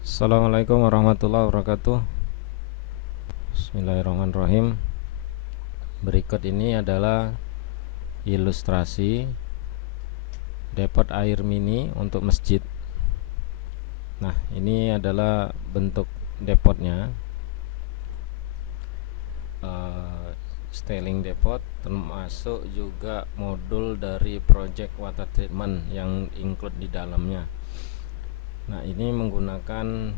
Assalamualaikum warahmatullahi wabarakatuh. Bismillahirrahmanirrahim. Berikut ini adalah ilustrasi depot air mini untuk masjid. Nah, ini adalah bentuk depotnya. Styling depot, termasuk juga modul dari project water treatment yang include di dalamnya. Nah, ini menggunakan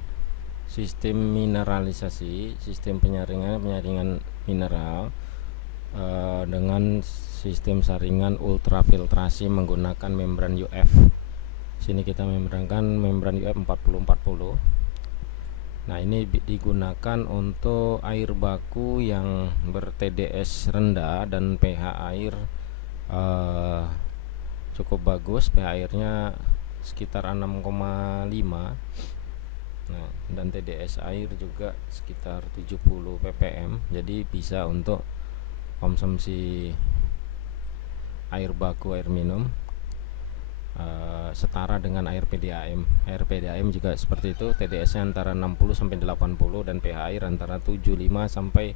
sistem mineralisasi, sistem penyaringan mineral dengan sistem saringan ultrafiltrasi menggunakan membran UF. Sini kita membrankan membran UF 4040. Nah, ini digunakan untuk air baku yang ber-TDS rendah dan pH air cukup bagus, pH airnya sekitar 6,5. Nah, dan TDS air juga sekitar 70 ppm. Jadi bisa untuk konsumsi air baku, air minum setara dengan air PDAM. Air PDAM juga seperti itu, TDS-nya antara 60 sampai 80 dan pH air antara 75 sampai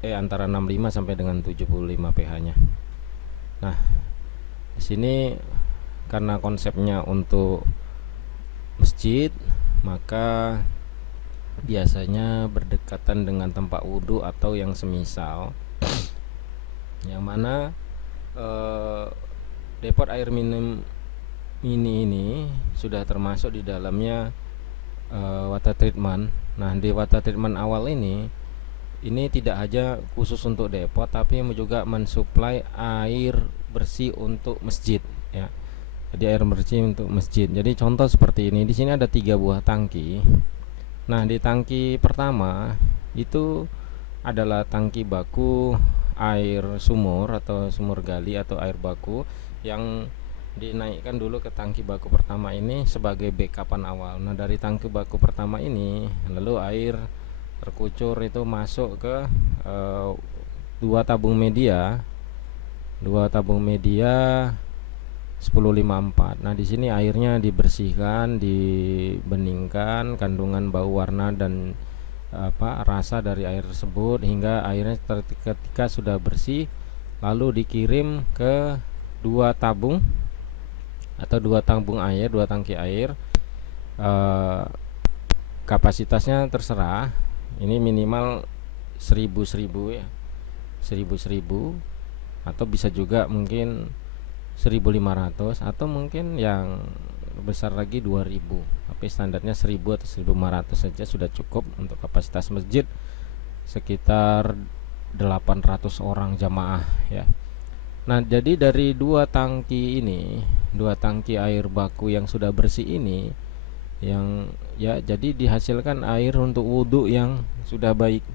antara 65 sampai dengan 75 pH-nya. Nah, di sini karena konsepnya untuk masjid, maka biasanya berdekatan dengan tempat wudhu atau yang semisal, yang mana depot air minum mini ini sudah termasuk di dalamnya water treatment. Nah, di water treatment awal ini tidak hanya khusus untuk depot, tapi juga mensuplai air bersih untuk masjid, ya. Jadi air bersih untuk masjid. Jadi contoh seperti ini. Di sini ada 3 buah tangki. Nah, di tangki pertama itu adalah tangki baku air sumur atau sumur gali atau air baku yang dinaikkan dulu ke tangki baku pertama ini sebagai backupan awal. Nah, dari tangki baku pertama ini lalu air terkucur itu masuk ke dua tabung media 1054. Nah, di sini airnya dibersihkan, dibeningkan kandungan bau, warna dan rasa dari air tersebut hingga airnya ketika sudah bersih lalu dikirim ke dua tabung atau dua tangki air. Kapasitasnya terserah. Ini minimal 1000 ya. 1000 atau bisa juga mungkin 1500 atau mungkin yang besar lagi 2000, tapi standarnya 1000 atau 1500 saja sudah cukup untuk kapasitas masjid sekitar 800 orang jamaah, ya. Nah, jadi dari dua tangki air baku yang sudah bersih ini, yang ya, jadi dihasilkan air untuk wudhu yang sudah baik.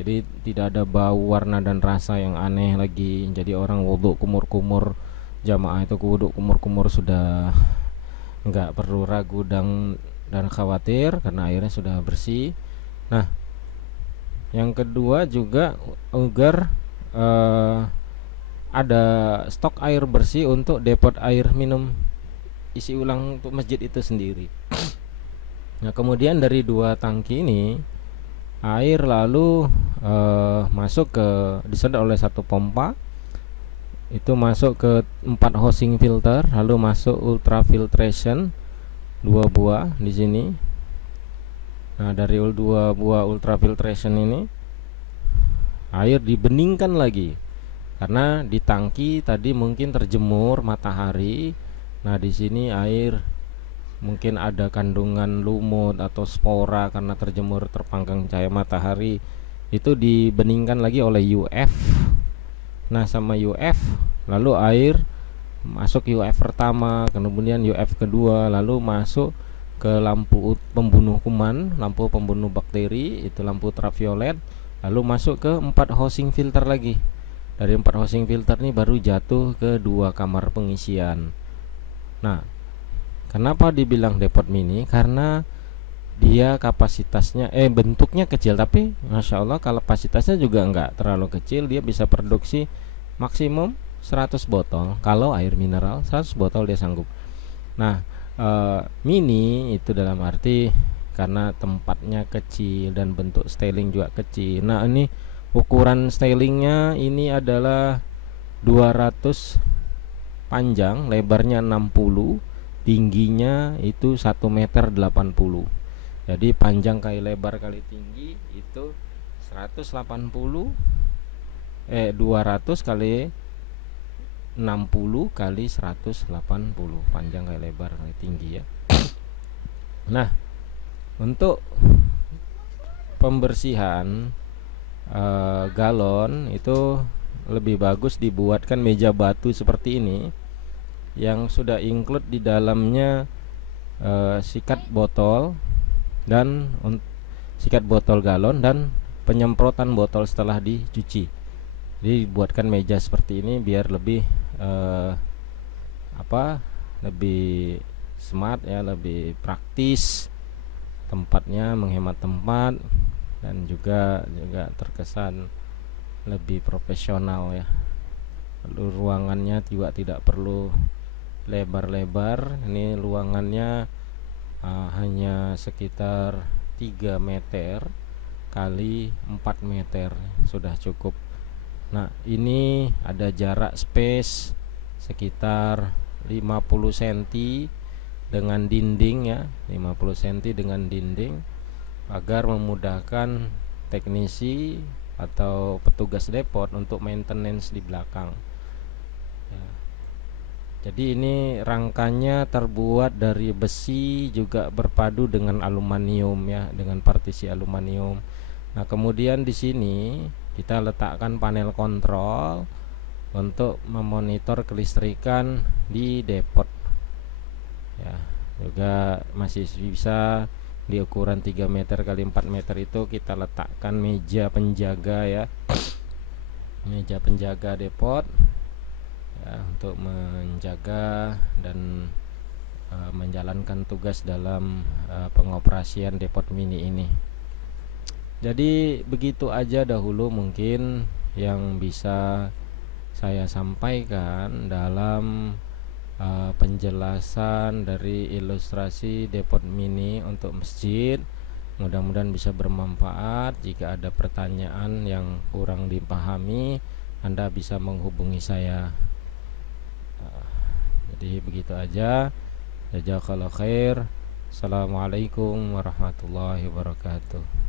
Jadi tidak ada bau, warna dan rasa yang aneh lagi. Jadi orang wudhu kumur-kumur, jamaah itu wudhu kumur-kumur sudah nggak perlu ragu dan khawatir karena airnya sudah bersih. Nah, yang kedua juga agar ada stok air bersih untuk depot air minum isi ulang untuk masjid itu sendiri. Nah, kemudian dari dua tangki ini air lalu masuk ke, disedot oleh satu pompa, itu masuk ke 4 housing filter, lalu masuk ultrafiltration 2 buah di sini. Nah, dari 2 buah ultrafiltration ini air dibeningkan lagi karena di tangki tadi mungkin terjemur matahari. Nah, di sini air mungkin ada kandungan lumut atau spora karena terjemur terpanggang cahaya matahari, itu dibeningkan lagi oleh UF. Nah, sama UF lalu air masuk UF pertama, kemudian UF kedua, lalu masuk ke lampu pembunuh kuman, lampu pembunuh bakteri, itu lampu ultraviolet, lalu masuk ke 4 housing filter lagi. Dari 4 housing filter ini baru jatuh ke 2 kamar pengisian. Nah, kenapa dibilang depot mini? Karena dia kapasitasnya bentuknya kecil, tapi Masya Allah kapasitasnya juga enggak terlalu kecil. Dia bisa produksi maksimum 100 botol. Kalau air mineral 100 botol dia sanggup. Nah, mini itu dalam arti karena tempatnya kecil dan bentuk styling juga kecil. Nah, ini ukuran stylingnya ini adalah 200 panjang, lebarnya 60, tingginya itu 1,80 m. Jadi panjang kali lebar kali tinggi itu 180, 200 kali 60 kali 180, panjang kali lebar kali tinggi ya. Nah, untuk pembersihan galon itu lebih bagus dibuatkan meja batu seperti ini yang sudah include di dalamnya sikat botol dan sikat botol galon dan penyemprotan botol setelah dicuci. Jadi buatkan meja seperti ini biar lebih lebih smart ya, lebih praktis tempatnya, menghemat tempat dan juga terkesan lebih profesional ya. Lalu ruangannya juga tidak perlu lebar-lebar. Ini ruangannya hanya sekitar 3 meter kali 4 meter sudah cukup. Nah, ini ada jarak space sekitar 50 cm dengan dinding ya, 50 cm dengan dinding agar memudahkan teknisi atau petugas depot untuk maintenance di belakang ya. Jadi ini rangkanya terbuat dari besi juga berpadu dengan aluminium ya, dengan partisi aluminium. Nah, kemudian di sini kita letakkan panel kontrol untuk memonitor kelistrikan di depot ya. Juga masih bisa di ukuran 3 meter kali 4 meter itu kita letakkan meja penjaga ya, meja penjaga depot ya, untuk menjaga dan menjalankan tugas dalam pengoperasian depot mini ini. Jadi begitu aja dahulu mungkin yang bisa saya sampaikan dalam penjelasan dari ilustrasi depot mini untuk masjid. Mudah-mudahan bisa bermanfaat. Jika ada pertanyaan yang kurang dipahami, Anda bisa menghubungi saya. Jadi begitu aja. Jazakallahu khair. Assalamualaikum warahmatullahi wabarakatuh.